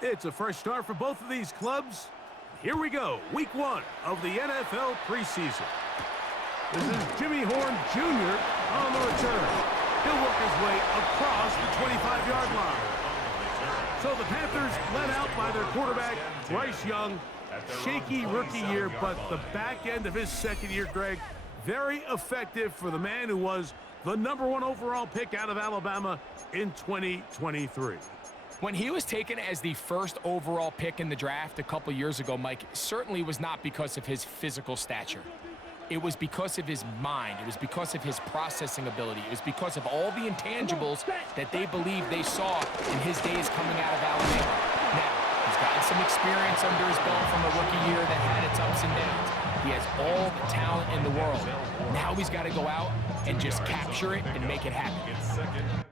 It's a fresh start for both of these clubs. Here we go, week 1 of the NFL preseason. This is Jimmy Horn Jr. on the return. He'll work his way across the 25-yard line. So the Panthers led out by their quarterback, Bryce Young. Shaky rookie year, but the back end of his second year, Greg, very effective for the man who was the #1 overall pick out of Alabama in 2023. When he was taken as the first overall pick in the draft a couple years ago, Mike, certainly was not because of his physical stature. It was because of his mind. It was because of his processing ability. It was because of all the intangibles that they believed they saw in his days coming out of Alabama. Now, he's gotten some experience under his belt from a rookie year that had its ups and downs. He has all the talent in the world. Now he's got to go out and just capture it and make it happen.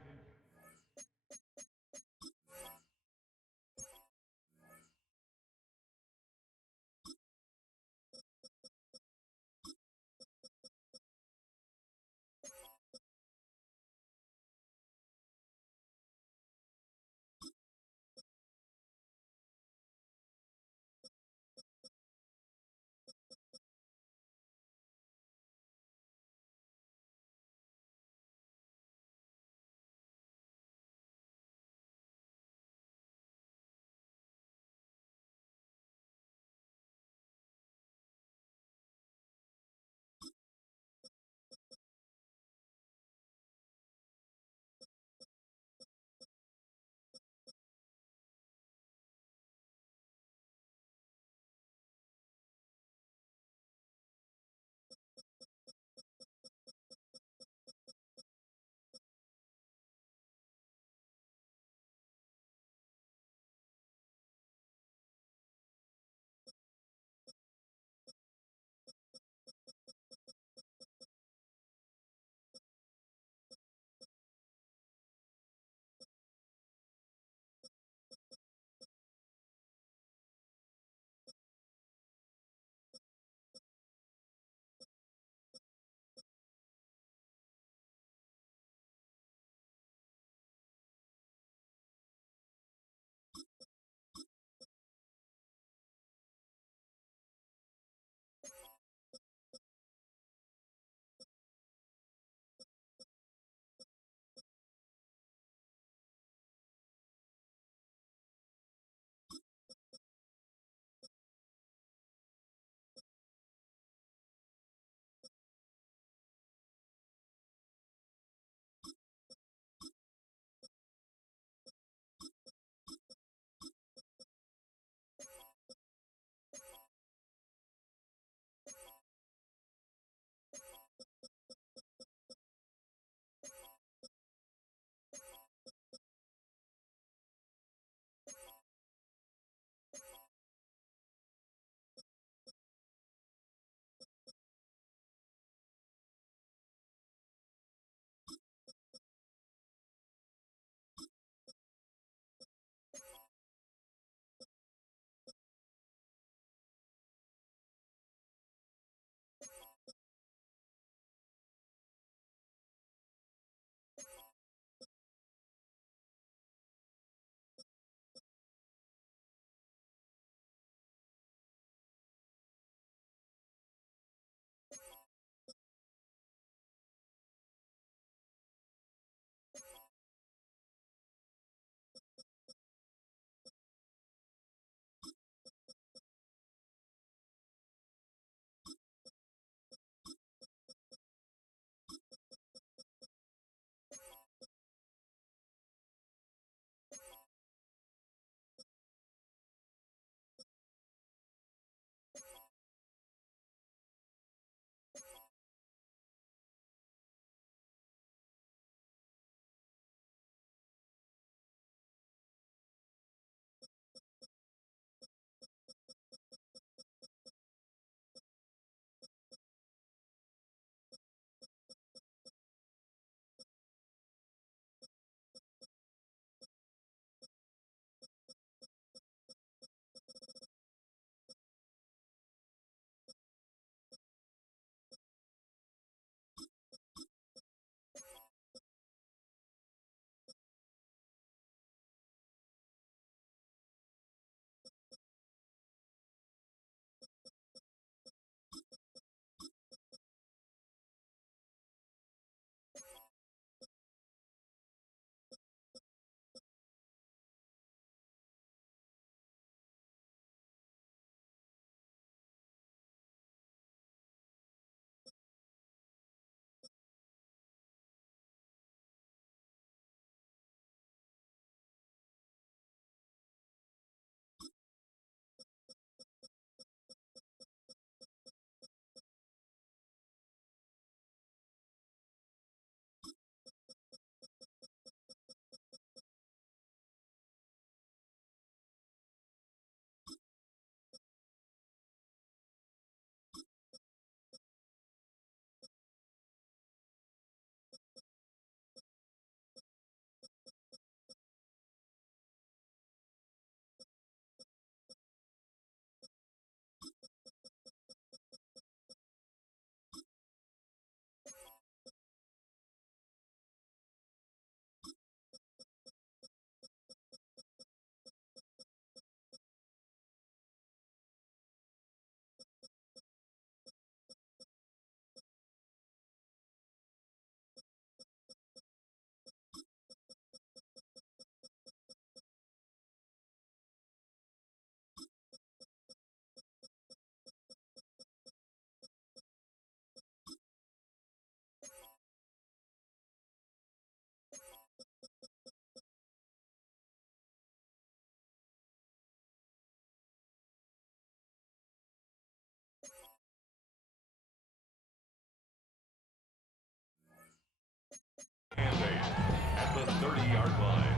30-yard line.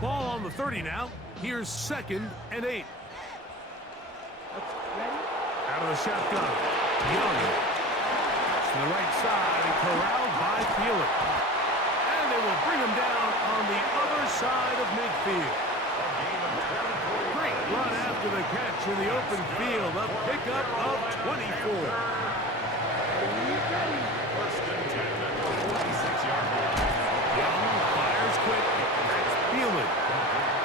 Ball on the 30 now. Here's 2nd and 8. Out of the shotgun. Young. To the right side and corralled by Thielen. And they will bring him down on the other side of midfield. Great run after the catch in the open field. A pickup of 24. Young fires quick. That's Thielen.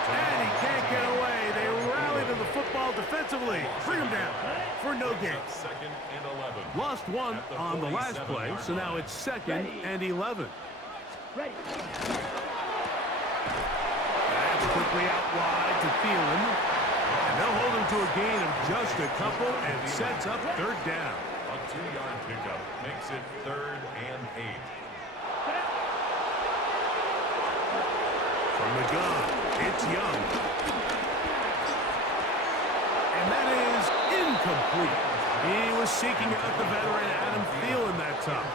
And he can't get away. They rally to the football defensively. Bring him down for no gain. 2nd and 11. Lost one on the last play, so now it's 2nd and 11. Ready. That's quickly out wide to Thielen. And they'll hold him to a gain of just a couple and sets up 3rd down. A 2-yard pickup makes it 3rd and 8. From the gun, it's Young. And that is incomplete. He was seeking out the veteran Adam Thielen that time.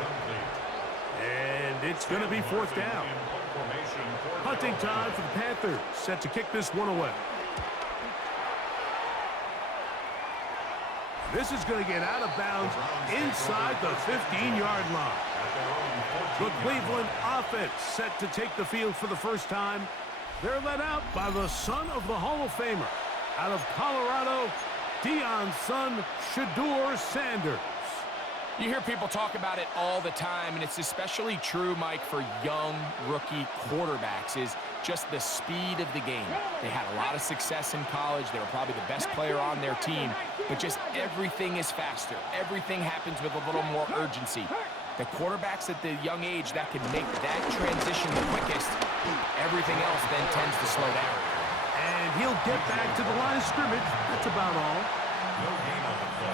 And it's going to be 4th down. Hunting time for the Panthers, set to kick this one away. This is going to get out of bounds inside the 15-yard line. The Cleveland offense set to take the field for the first time. They're led out by the son of the Hall of Famer. Out of Colorado, Deion's son, Shedeur Sanders. You hear people talk about it all the time, and it's especially true, Mike, for young rookie quarterbacks, is just the speed of the game. They had a lot of success in college. They were probably the best player on their team, but just everything is faster. Everything happens with a little more urgency. The quarterbacks at the young age that can make that transition the quickest, everything else then tends to slow down. And he'll get back to the line of scrimmage. That's about all.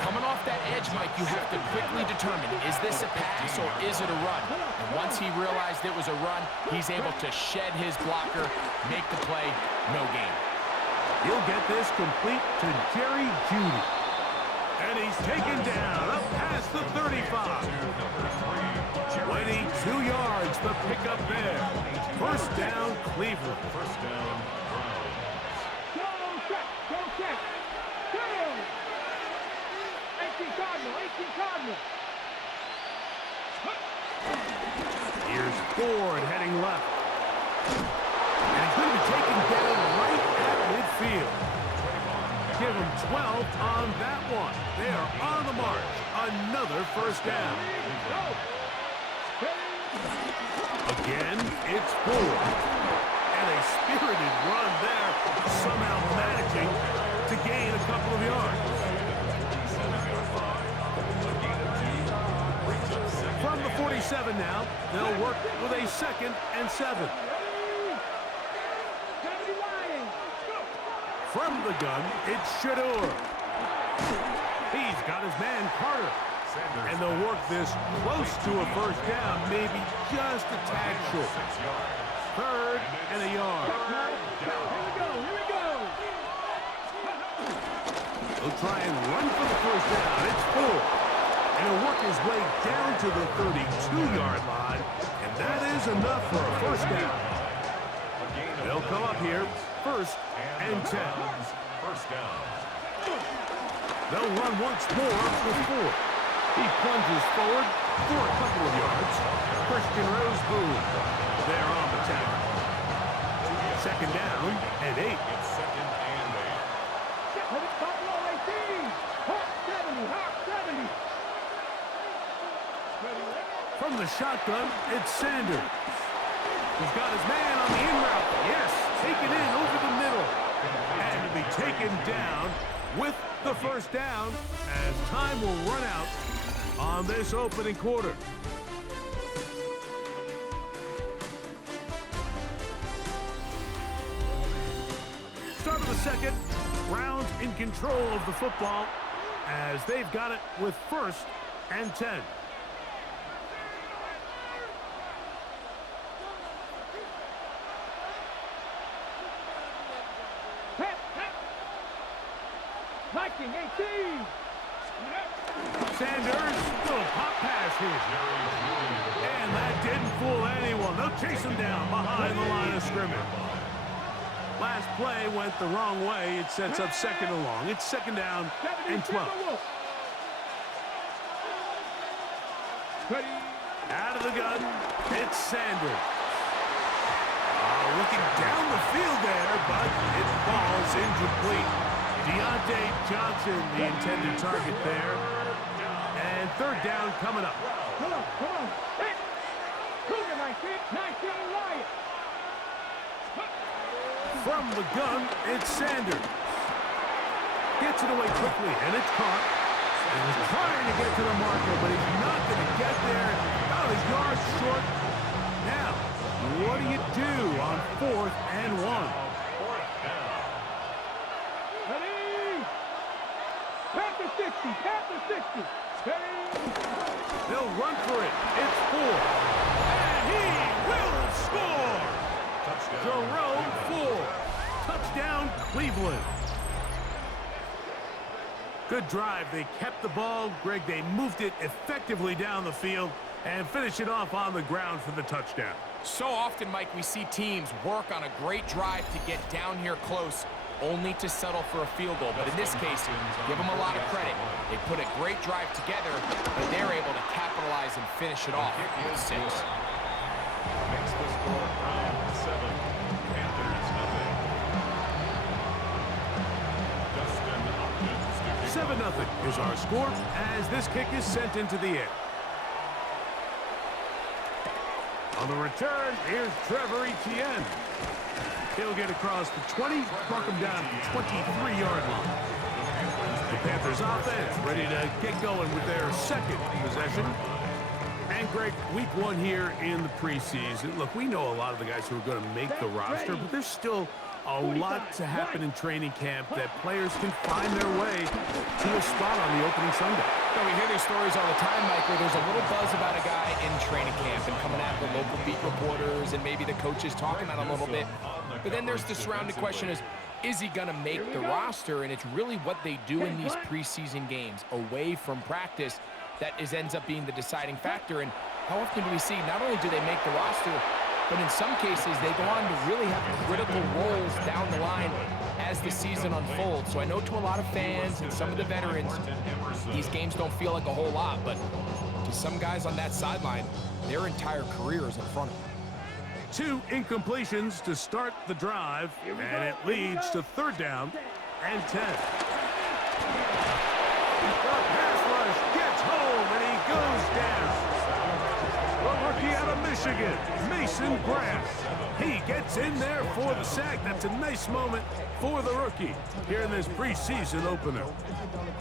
Coming off that edge, Mike, you have to quickly determine, is this a pass or is it a run? And once he realized it was a run, he's able to shed his blocker, make the play, no gain. He'll get this complete to Jerry Jeudy. And he's taken down up past the 35. 22 yards, the pickup there. 1st down, Cleveland. 1st down, Browns. Go check. Go check. Go. 18 Cardinal. 18 Cardinal. Here's Ford heading left. And he's going to be taken down right at midfield. Give him 12 on that one. They are on the march. Another 1st down. Again, it's Ford. And a spirited run there, somehow managing to gain a couple of yards. From the 47 now, they'll work with a 2nd and 7. From the gun, it's Shedeur. He's got his man Carter. And they'll work this close to a 1st down, maybe just a tad short. 3rd and a yard. Here we go. He'll try and run for the 1st down. It's Ford. And he'll work his way down to the 32-yard line. And that is enough for a 1st down. They'll come up here, 1st and 10. 1st down. They'll run once more with Ford. He plunges forward for a couple of yards. Christian Roseboom there on the tackle. 2nd down and 8. It's 2nd and 8. Buffalo 18. Hawk 70. Hawk 70. From the shotgun, it's Sanders. He's got his man on the in route. Yes, taken in over the middle. And to be taken down with the 1st down as time will run out on this opening quarter. Start of the 2nd. Browns in control of the football as they've got it with 1st and 10. Viking 18. Sanders, little pop pass here. And And that didn't fool anyone. They'll chase him down behind the line of scrimmage. Last play went the wrong way. It sets up second and long. It's second down and 12. Out of the gun, it's Sanders. Looking down the field there, but it falls incomplete. Deontay Johnson, the intended target there. And third down coming up. Come on. Hit. Cougar, nice hit, Lion. From the gun, it's Sanders. Gets it away quickly, and it's caught. And he's trying to get to the marker, but he's not going to get there. About a yard short. Now, what do you do on 4th and 1? Ready? Panther 60. Ready? They'll run for it. It's 4. And he will score. Jerome Ford. Touchdown, Cleveland. Good drive. They kept the ball. Greg, they moved it effectively down the field and finish it off on the ground for the touchdown. So often, Mike, we see teams work on a great drive to get down here close, only to settle for a field goal. But in this case, give them a lot of credit. They put a great drive together, but they're able to capitalize and finish it off with 6. Makes the score round 7. Panthers nothing. Justin Hopkins to kick 7-0 is our score as this kick is sent into the air. On the return, here's Trevor Etienne. He'll get across the 20, mark him down to the 23-yard line. The Panthers offense ready to get going with their second possession. And Greg, week 1 here in the preseason. Look, we know a lot of the guys who are going to make the roster, but there's still a lot to happen in training camp that players can find their way to a spot on the opening Sunday. You know, we hear these stories all the time, Mike, where there's a little buzz about a guy in training camp and coming out the local beat reporters and maybe the coaches talking about him a little bit. But then there's the surrounding question is he going to make the roster? And it's really what they do in these preseason games away from practice that ends up being the deciding factor. And how often do we see not only do they make the roster, but in some cases they go on to really have critical roles down the line as the season unfolds. So I know to a lot of fans and some of the veterans, these games don't feel like a whole lot, but to some guys on that sideline, their entire career is in front of them. 2 incompletions to start the drive, and it leads to third down and 10. The pass rush gets home, and he goes down. The rookie out of Michigan, Mason Grass. He gets in there for the sack. That's a nice moment for the rookie here in this preseason opener.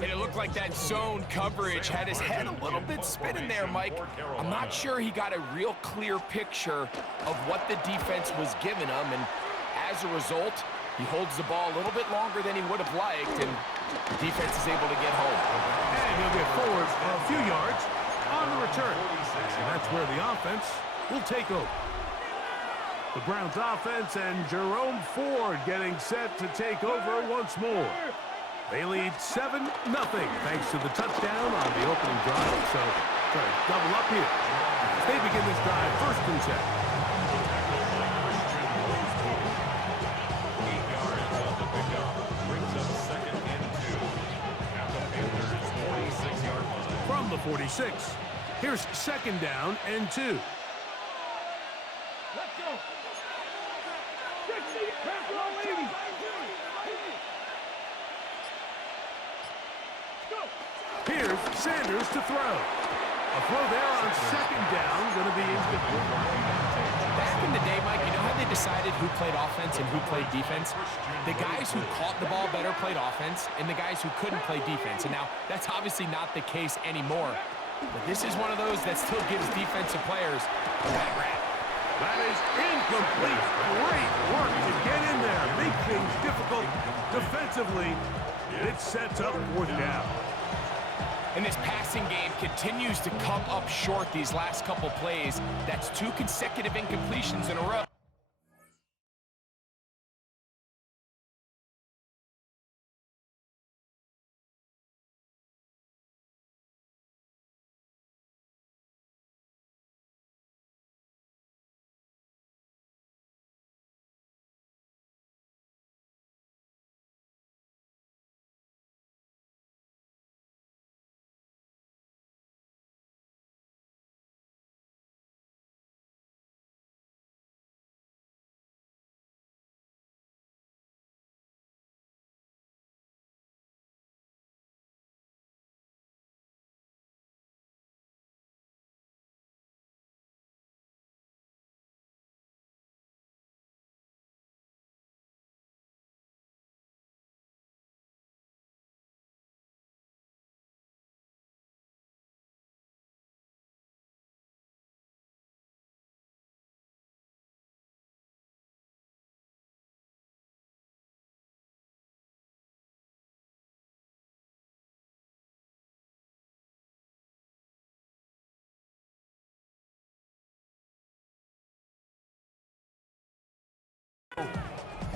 And it looked like that zone coverage had his head a little bit spinning there, Mike. I'm not sure he got a real clear picture of what the defense was giving him, and as a result, he holds the ball a little bit longer than he would have liked, and the defense is able to get home. And he'll get forward a few yards on the return. And that's where the offense will take over. The Browns offense and Jerome Ford getting set to take over once more. They lead 7-0 thanks to the touchdown on the opening drive. So try to double up here as they begin this drive 1st and 10. From the 46, here's 2nd down and 2. Let's go. 60, pass roll 80. Here's Sanders to throw. A throw there on 2nd down, going to be incomplete. Back in the day, Mike, you know how they decided who played offense and who played defense? The guys who caught the ball better played offense, and the guys who couldn't play defense. And now, that's obviously not the case anymore. But this is one of those that still gives defensive players a bad rap. That is incomplete. Great work to get in there. Make things difficult defensively. It sets up 4th down. And this passing game continues to come up short these last couple plays. That's 2 consecutive incompletions in a row.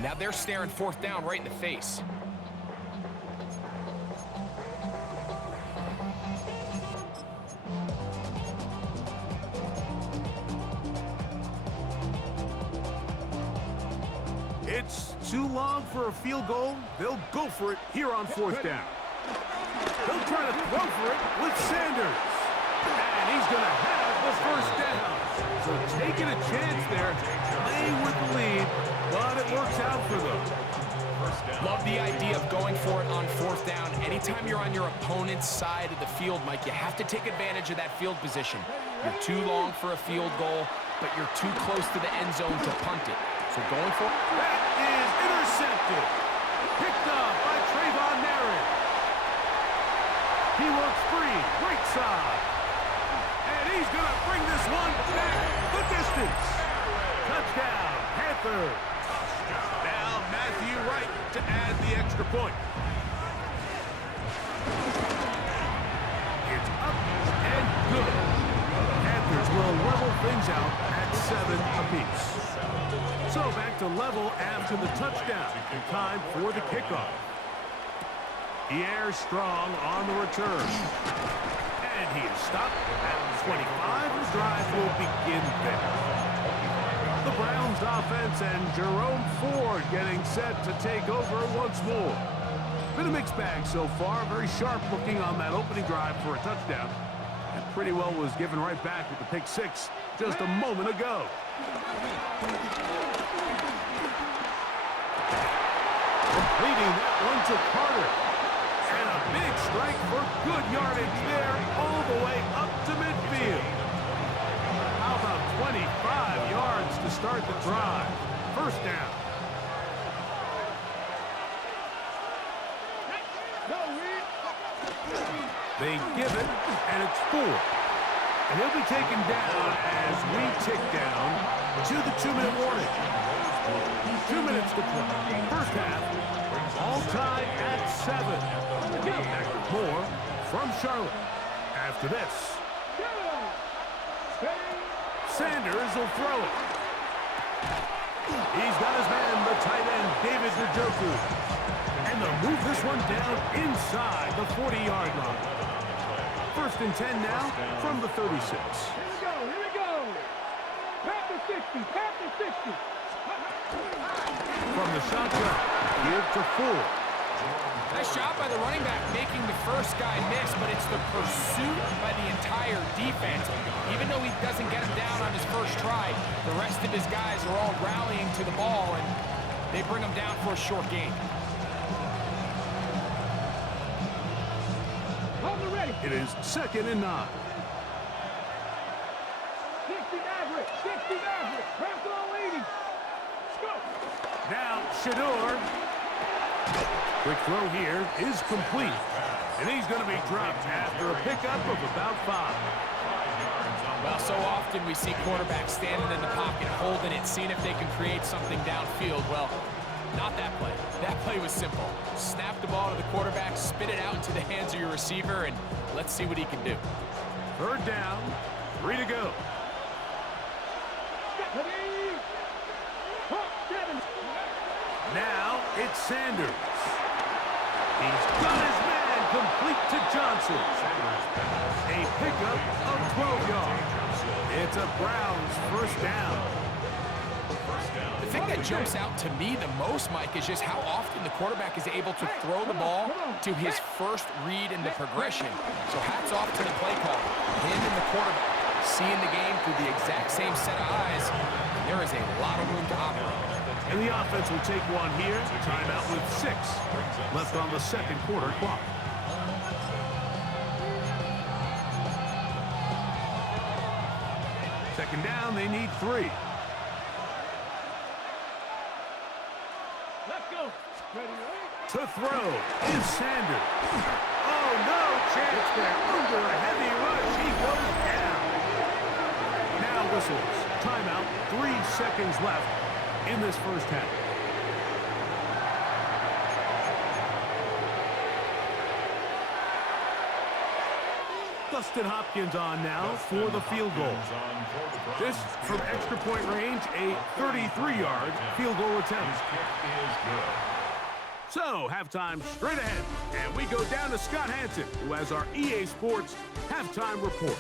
Now they're staring fourth down right in the face. It's too long for a field goal. They'll go for it here on fourth down. They'll try to throw for it with Sanders. And he's going to have the first down. So taking a chance there, playing with the lead, but it works out for them. Love the idea of going for it on fourth down. Anytime you're on your opponent's side of the field, Mike, you have to take advantage of that field position. You're too long for a field goal, but you're too close to the end zone to punt it. So going for it. That is intercepted. Picked up by Trayvon Merritt. He works free, right side. And he's going to bring this one back the distance. Touchdown, Panthers. Now Matthew Wright to add the extra point. It's up and good. Panthers will level things out at 7 apiece. So back to level after the touchdown. In time for the kickoff. He airs strong on the return. And he is stopped at 25. The drive will begin there. The Browns offense and Jerome Ford getting set to take over once more. Been a mixed bag so far. Very sharp looking on that opening drive for a touchdown. And pretty well was given right back with the pick six just a moment ago. Completing that one to Carter. And a big strike for good yardage there all the way up to midfield. How about 25 yards to start the drive? First down. They give it, and it's 4. And he'll be taken down as we tick down to the 2-minute warning. 2 minutes to play. First half, all tied at 7. Back with more from Charlotte. After this, Sanders will throw it. He's got his man, the tight end, David Njoku. And they'll move this one down inside the 40-yard line. First and 10 now from the 36. Here we go. Panther 60, Panther 60. From the shotgun, give to Ford. Nice job by the running back making the first guy miss, but it's the pursuit by the entire defense. Even though he doesn't get him down on his first try, the rest of his guys are all rallying to the ball, and they bring him down for a short gain. It is 2nd and 9. 60 Maverick, 60 Maverick. Panther leading. Let's go. Now Shador. Quick throw here is complete. And he's going to be dropped after a pickup of about 5. Well, so often we see quarterbacks standing in the pocket, holding it, seeing if they can create something downfield. Well, not that play. That play was simple. Snap the ball to the quarterback, spit it out into the hands of your receiver, and let's see what he can do. Third down, 3 to go. Now it's Sanders. He's got his man complete to Johnson. A pickup of 12 yards. It's a Browns first down. The thing that jumps out to me the most, Mike, is just how often the quarterback is able to throw the ball to his first read in the progression. So hats off to the play caller. Him and the quarterback seeing the game through the exact same set of eyes. And there is a lot of room to operate. And the offense will take one here. Timeout with 6 left on the second quarter clock. Second down, they need 3. Let's go. Ready, right? To throw is Sanders. Oh, no chance there. Under a heavy rush, he goes down. Now whistles. Timeout, 3 seconds left in this first half. Dustin Hopkins on now for the field goal. This from extra point range, a 33-yard field goal attempt. So, halftime straight ahead, and we go down to Scott Hansen, who has our EA Sports halftime report.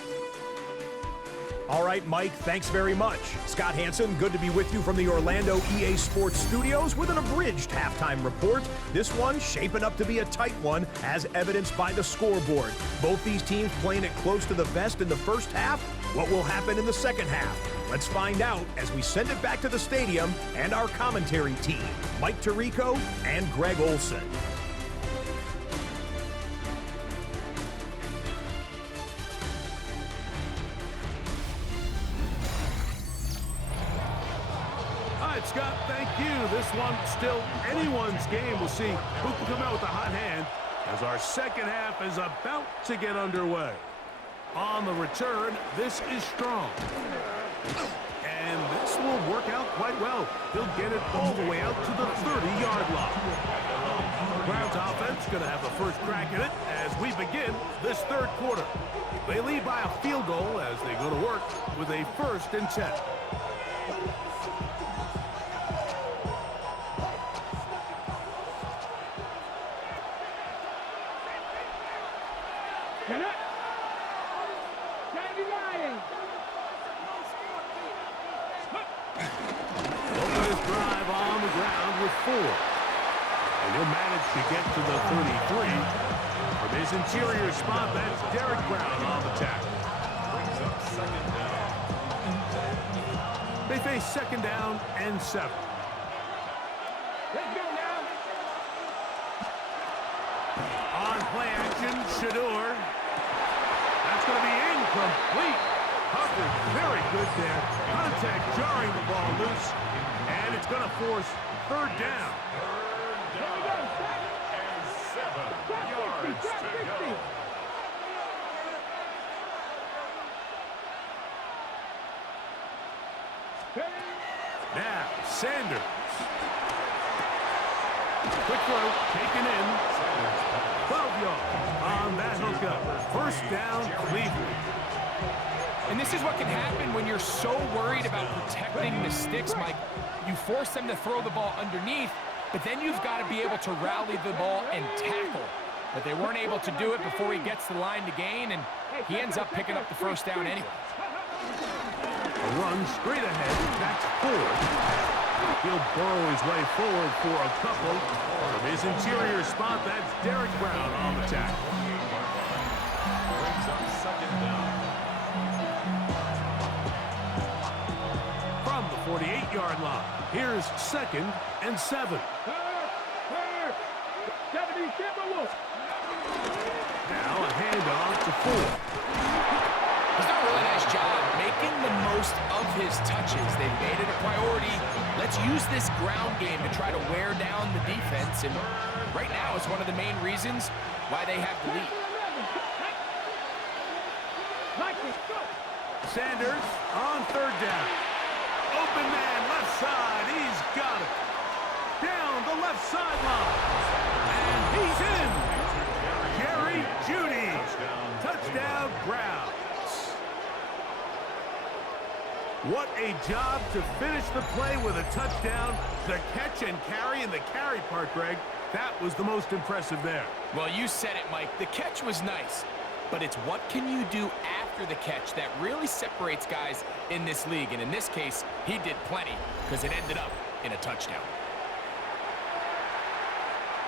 All right, Mike, thanks very much. Scott Hansen, good to be with you from the Orlando EA Sports Studios with an abridged halftime report. This one shaping up to be a tight one, as evidenced by the scoreboard. Both these teams playing it close to the vest in the first half. What will happen in the second half? Let's find out as we send it back to the stadium and our commentary team, Mike Tirico and Greg Olson. Scott, thank you. This one still anyone's game. We'll see who can come out with a hot hand as our second half is about to get underway. On the return, this is strong. And this will work out quite well. He'll get it all the way out to the 30-yard line. The Browns offense going to have the first crack at it as we begin this third quarter. They lead by a field goal as they go to work with a 1st and 10. And he'll manage to get to the 33. From his interior spot, that's Derek Brown on the tackle. Brings up 2nd down. They face 2nd down and 7. Let's go now. On play action, Shador. That's going to be incomplete. Hubbard, very good there. Contact jarring the ball loose. And it's going to force 3rd down. 3rd down and 7 yards to go. Now, Sanders. Quick throw, taken in. 12 yards on that hookup. 1st down, Cleveland. And this is what can happen when you're so worried about protecting the sticks, Mike. You force them to throw the ball underneath, but then you've got to be able to rally the ball and tackle. But they weren't able to do it before he gets the line to gain, and he ends up picking up the 1st down anyway. A run straight ahead, that's Ford. He'll burrow his way forward for a couple. From his interior spot, that's Derek Brown on the tackle. Brings up 2nd down. From the 48-yard line, here's 2nd and 7. Now a handoff to Ford. He's done a really nice job making the most of his touches. They've made it a priority. Let's use this ground game to try to wear down the defense, and right now it's one of the main reasons why they have the lead. Sanders on 3rd down. Open man, left side, he's got it. Down the left sideline. And he's in. Jerry Jeudy. Touchdown, Browns. What a job to finish the play with a touchdown. The catch and carry, and the carry part, Greg, that was the most impressive there. Well, you said it, Mike. The catch was nice, but it's what can you do after the catch that really separates guys in this league. And in this case, he did plenty because it ended up in a touchdown.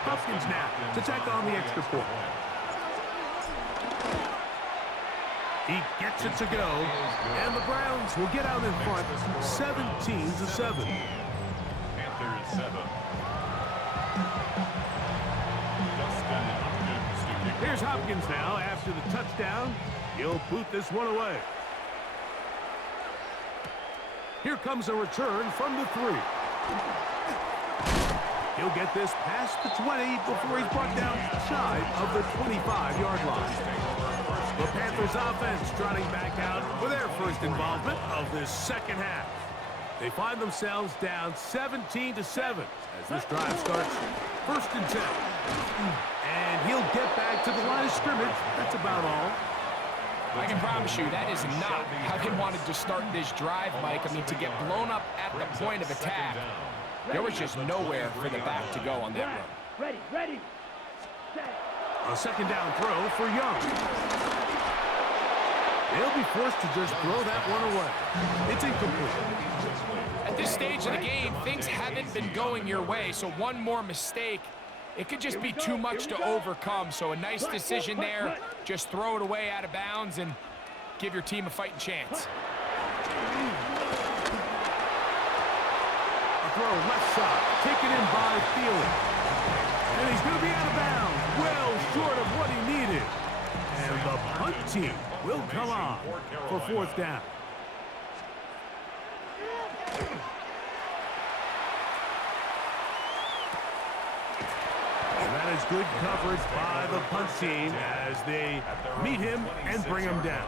Hopkins now to tack on the extra point. He gets it to go, and the Browns will get out in front 17-7. Panthers 7. Dustin Hopkins to kick. Here's Hopkins now after the touchdown. He'll boot this one away. Here comes a return from the 3. He'll get this past the 20 before he's brought down shy of the 25-yard line. The Panthers offense trotting back out for their first involvement of this second half. They find themselves down 17-7 as this drive starts 1st and 10. And he'll get back to the line of scrimmage. That's about all. I can promise you that is not how they wanted to start this drive, Mike. I mean, to get blown up at the point of attack, there was just nowhere for the back to go on that run. Ready. A second down throw for Young. They'll be forced to just throw that one away. It's incomplete. At this stage of the game, things haven't been going your way, so one more mistake, it could just be too much to overcome. So a nice decision there. Just throw it away out of bounds and give your team a fighting chance. A throw left side, taken in by Thielen. And he's going to be out of bounds, well short of what he needed. And the punt team will come on for fourth down. And that is good coverage by the punt team as they meet him and bring him down.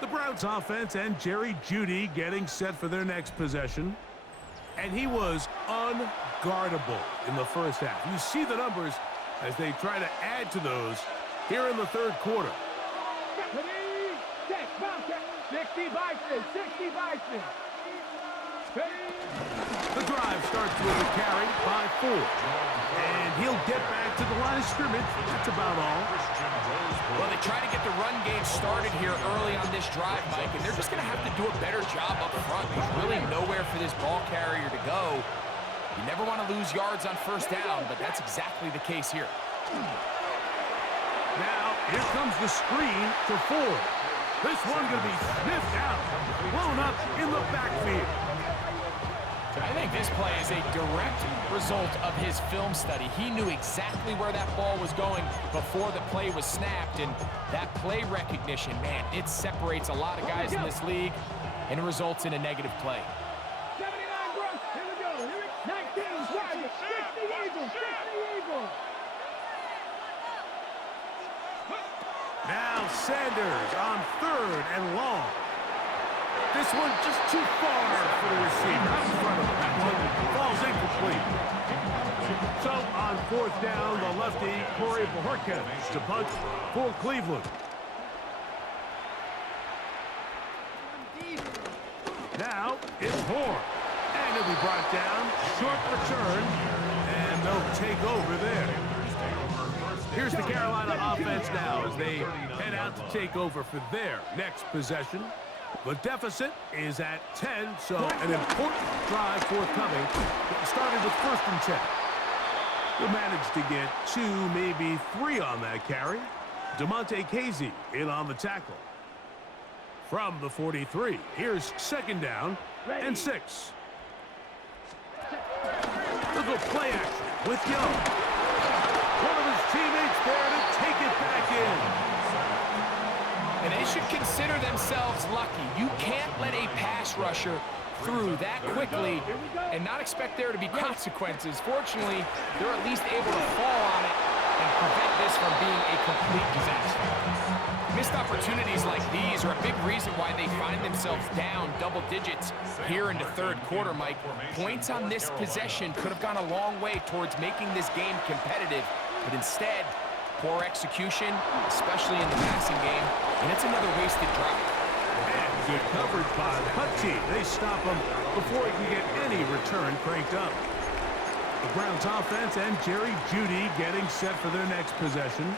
The Browns offense and Jerry Jeudy getting set for their next possession. And he was unguardable in the first half. You see the numbers as they try to add to those here in the third quarter. 60 Bison. The drive starts with a carry by Ford. And he'll get back to the line of scrimmage. That's about all. Well, they try to get the run game started here early on this drive, Mike, and they're just going to have to do a better job up front. There's really nowhere for this ball carrier to go. You never want to lose yards on first down, but that's exactly the case here. Now, here comes the screen to Ford. This one going to be sniffed out, blown up in the backfield. I think this play is a direct result of his film study. He knew exactly where that ball was going before the play was snapped, and that play recognition, man, it separates a lot of guys in this league, and it results in a negative play. 79 Brooks, here we go. 19 Tigers, 60 Eagles. Now Sanders on third and long. This one just too far for the receiver. Out in front of him. That one falls incomplete. So on fourth down, the lefty, Corey Bojorquez to punt for Cleveland. Now it's Horn. And he'll be brought down. Short return. And they'll take over there. Here's the Carolina offense now as they head out to take over for their next possession. The deficit is at 10, so an important drive forthcoming. Started with 1st and 10. He'll manage to get 2, maybe 3 on that carry. DeMonte Casey in on the tackle. From the 43, here's 2nd down and 6. Look at play action with Young. One of his teammates there to take it back in. And they should consider themselves lucky. You can't let a pass rusher through that quickly and not expect there to be consequences. Fortunately, they're at least able to fall on it and prevent this from being a complete disaster. Missed opportunities like these are a big reason why they find themselves down double digits here in the third quarter, Mike. Points on this possession could have gone a long way towards making this game competitive, but instead, poor execution, especially in the passing game, and it's another wasted drive. And good coverage by the punt team. They stop him before he can get any return cranked up. The Browns offense and Jerry Jeudy getting set for their next possession.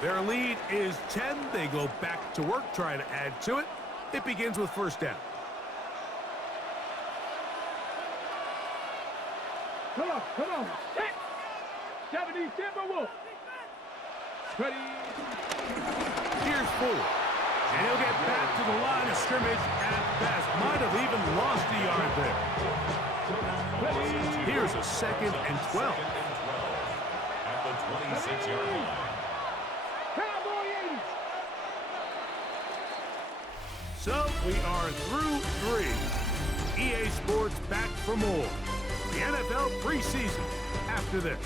Their lead is 10. They go back to work, trying to add to it. It begins with 1st down. Come on. Set. 70 Timberwolves. Ready. Here's Ford. And he'll get back to the line of scrimmage at best. Might have even lost a yard there. Here's a 2nd and 12. At the 26-yard line. Cowboy 80. So we are through 3. EA Sports back for more. The NFL preseason after this.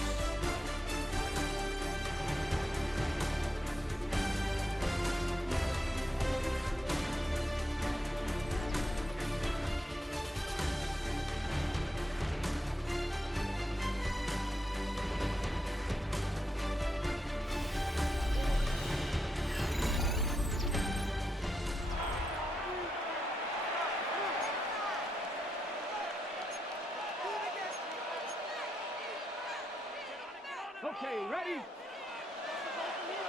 Okay, ready?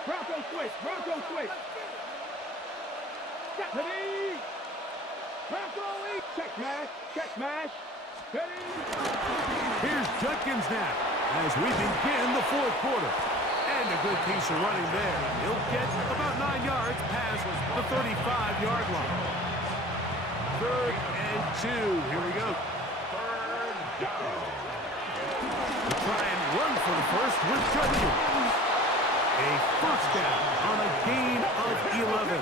Bronco switch, Bronco switch. Ready? Bronco lead. Check mash. Ready? Here's Judkins now as we begin the fourth quarter. And a good piece of running there. He'll get about 9 yards past the 35-yard line. 3rd and 2. Here we go. 3rd down. We'll try and run for the first with Judkins. A first down on a gain of 11.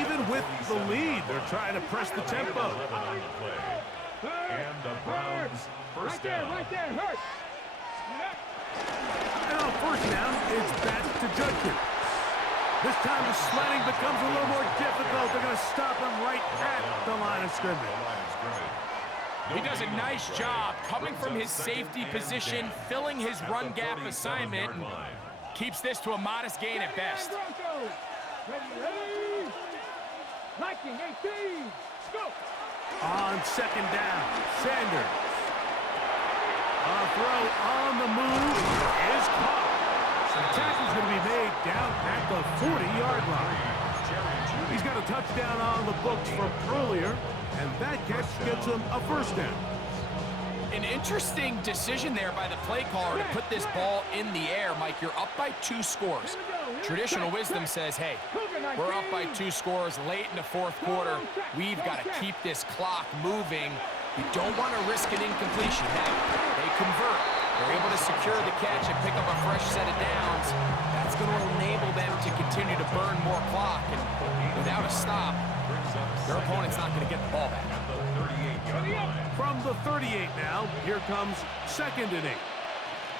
Even with the lead, they're trying to press the tempo. And the Browns first down. Right there, hurt. And on first down, it's back to Judkins. This time the sledding becomes a little more difficult. They're going to stop him right at the line of scrimmage. He does a nice job coming from his safety position, filling his run gap assignment, and keeps this to a modest gain at best. Ready? Liking 18. Go. On second down, Sanders. A throw on the move is caught. The tackle's going to be made down at the 40-yard line. He's got a touchdown on the books from earlier, and that catch gets him a first down. An interesting decision there by the play caller to put this ball in the air. Mike, you're up by 2 scores. Traditional wisdom says, hey, we're up by 2 scores late in the fourth quarter. We've got to keep this clock moving. We don't want to risk an incompletion. Now, they convert. They're able to secure the catch and pick up a fresh set of downs. That's going to enable them to continue to burn more clock. And without a stop, their opponent's not going to get the ball back. From the 38 now, here comes 2nd and 8.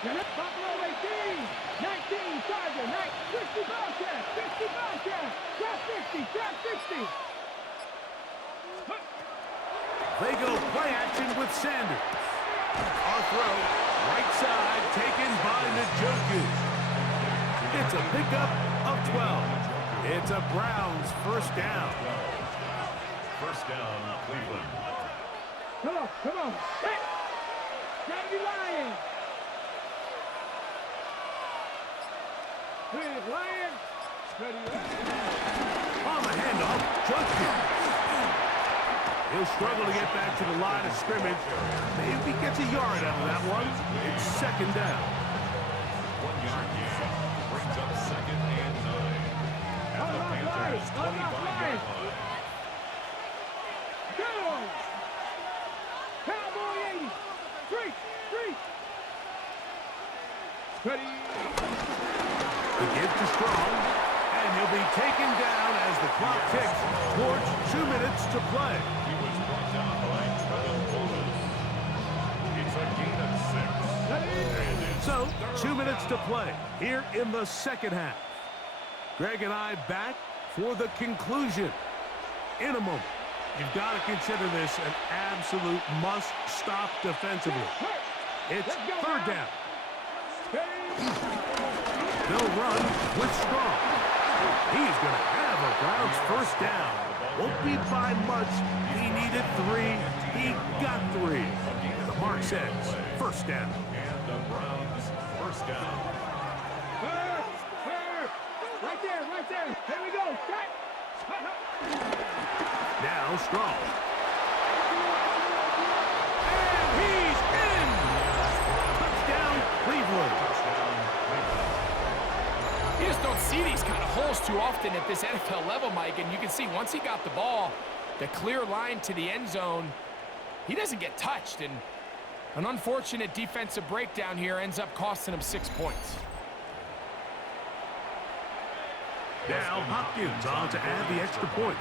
Buffalo 18, 19, Charger, 60 Bobcat, 60 Bobcat, trap 60. They go play action with Sanders. Our throw, right side, taken by Njoku. It's a pickup of 12. It's a Browns first down. First down, Cleveland. Come on. Hey! Gotta be lying. Lion. Ready. On the handoff, Judkins. He'll struggle to get back to the line of scrimmage. Maybe gets a yard out of that one. It's 2nd down. 1 yard gain. Brings up 2nd and 9. At the Panthers' 25-yard line. Go! Cowboy 80. Street. Ready. The give to Strong, and he'll be taken down as the clock ticks towards 2 minutes to play. He was brought down by Trevor Willis. It's a gain of 6. So, 2 minutes to play here in the second half. Greg and I back for the conclusion in a moment. You've got to consider this an absolute must-stop defensively. It's 3rd down. They'll run with Strong. He's going to have a Browns first down. Won't be by much. He needed 3. He got 3. The mark says first down. And the Browns first down. Right there. Here we go. Set. Now Strong. And he's in! Touchdown, Cleveland. You just don't see these kind of holes too often at this NFL level, Mike. And you can see once he got the ball, the clear line to the end zone, he doesn't get touched. And an unfortunate defensive breakdown here ends up costing him 6 points. Now Hopkins on to add the extra point.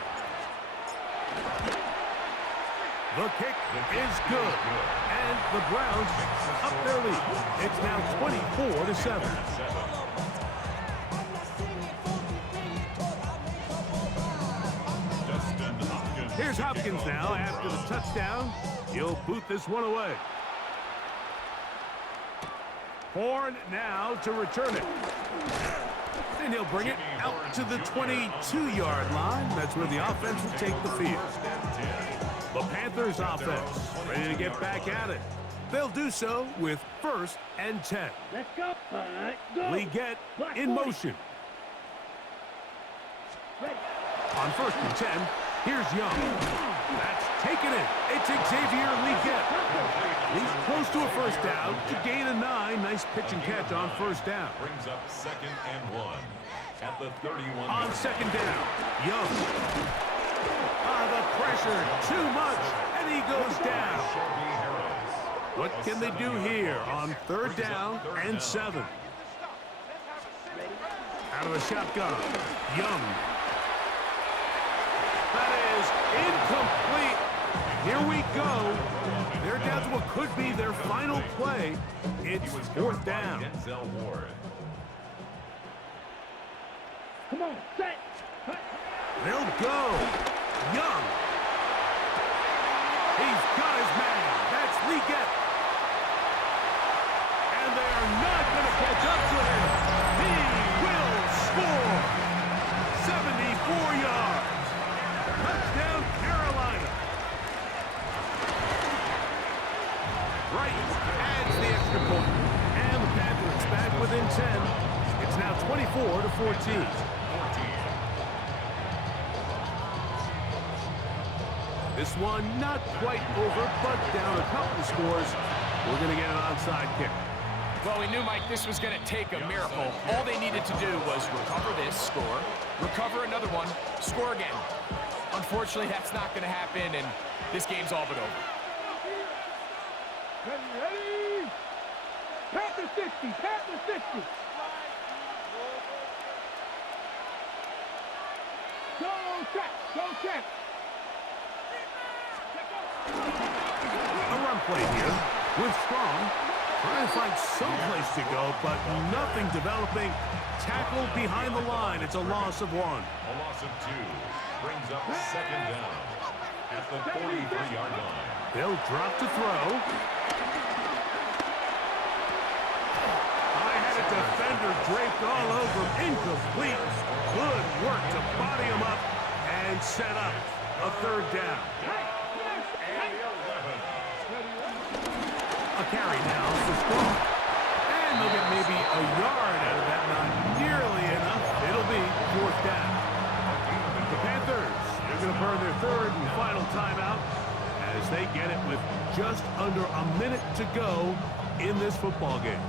The kick is good. And the Browns up their lead. It's now 24-7. Here's Hopkins now after the touchdown. He'll boot this one away. Horn now to return it. And he'll bring it out to the 22-yard line. That's where the offense will take the field. The Panthers offense ready to get back at it. They'll do so with 1st and 10. Let's go. Go. Leggett Black in 40. motion. Ready. On 1st and 10, here's Young. That's taken it. It's Xavier Leggett. He's close to a 1st down to gain a 9. Nice pitch and catch on 1st down. Brings up 2nd and 1 at the 31. On 2nd down, Young. The pressure, too much, and he goes down. What can they do here on 3rd down and 7? Out of the shotgun, Young. That is incomplete. Here we go. They're down to what could be their final play. It's 4th down. Come on, set. They'll go. Young. He's got his man. That's Leggett. And they're not going to catch up to him. He will score. 74 yards. Touchdown, Carolina. Wright adds the extra point. And the Panthers back within 10. It's now 24-14. This one not quite over, but down a couple of scores. We're going to get an onside kick. Well, we knew, Mike, this was going to take a miracle. All they needed to do was recover this, score, recover another one, score again. Unfortunately, that's not going to happen, and this game's all but over. Ready. Panthers 60. Panthers 60. Go check. Go check. A run play here with Strong. Trying to find some place to go, but nothing developing. Tackled behind the line. It's a loss of 1. A loss of 2 brings up 2nd down at the 43-yard line. They'll drop to throw. I had a defender draped all over him. Incomplete. Good work to body him up and set up a 3rd down. A carry now for Strong. And they'll get maybe a yard out of that. Not nearly enough. It'll be 4th down. The Panthers, they're going to burn their 3rd and final timeout as they get it with just under a minute to go in this football game.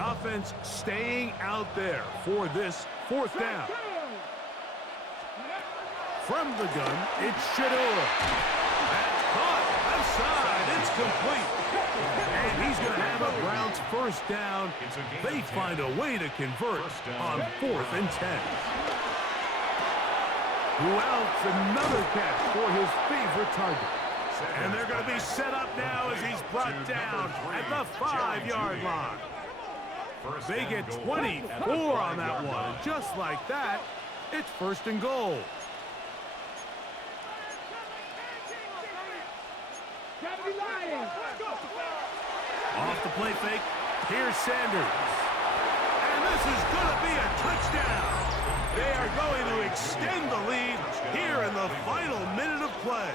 Offense staying out there for this 4th down. From the gun, it's Shador. That's caught. Outside. It's complete. And he's going to have a Browns 1st down. They find a way to convert on 4th and 10. Who-else another catch for his favorite target. And they're going to be set up now as he's brought down at the 5-yard line. They get 24 on that one. And just like that, it's 1st and goal. Off the play fake, here's Sanders. And this is going to be a touchdown. They are going to extend the lead here in the final minute of play.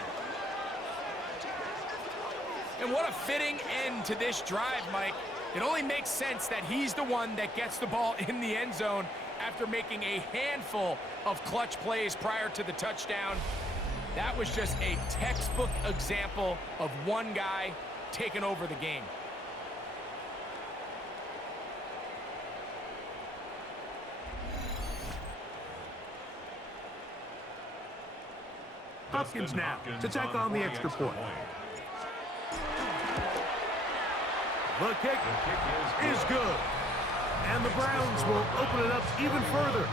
And what a fitting end to this drive, Mike. It only makes sense that he's the one that gets the ball in the end zone after making a handful of clutch plays prior to the touchdown. That was just a textbook example of one guy taking over the game. Hopkins now to take on the extra point. The kick is good. And the Browns will open it up even further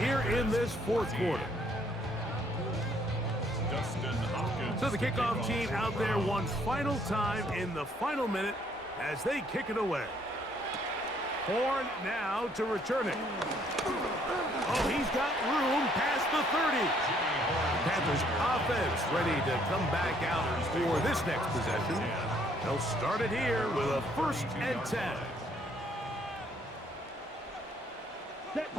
here in this 4th quarter. So the kickoff team out there one final time in the final minute as they kick it away. Horn now to return it. Oh, he's got room past the 30. Panthers offense ready to come back out for this next possession. They'll start it here with a 1st and 10. From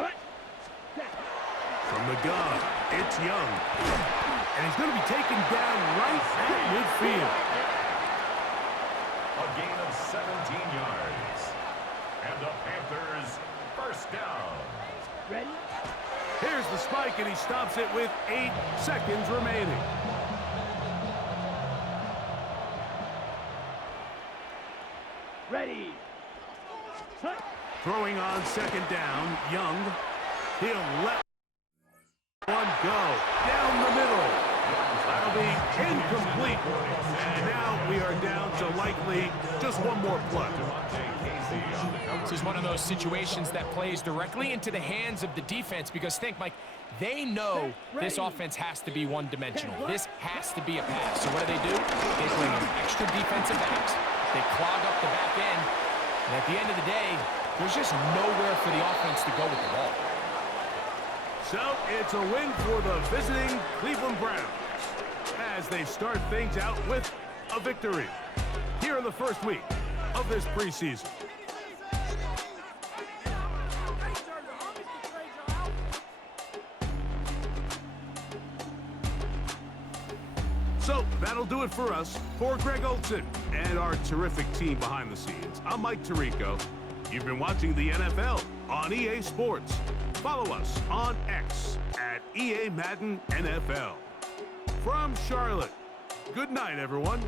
the gun, it's Young. And he's going to be taken down right at midfield. A gain of 17 yards. And the Panthers first down. Ready? Here's the spike, and he stops it with 8 seconds remaining. Ready. Hut. Throwing on second down, Young. He'll let one go down the middle. That'll be incomplete. And now we are down to likely just one more play. This is one of those situations that plays directly into the hands of the defense because think, Mike, they know this offense has to be one-dimensional. This has to be a pass. So what do? They bring in extra defensive backs. They clog up the back end. And at the end of the day, there's just nowhere for the offense to go with the ball. So it's a win for the visiting Cleveland Browns as they start things out with a victory here in the first week of this preseason. So that'll do it for us. For Greg Olson and our terrific team behind the scenes, I'm Mike Tirico. You've been watching the NFL on EA Sports. Follow us on X at EA Madden NFL. From Charlotte, good night, everyone.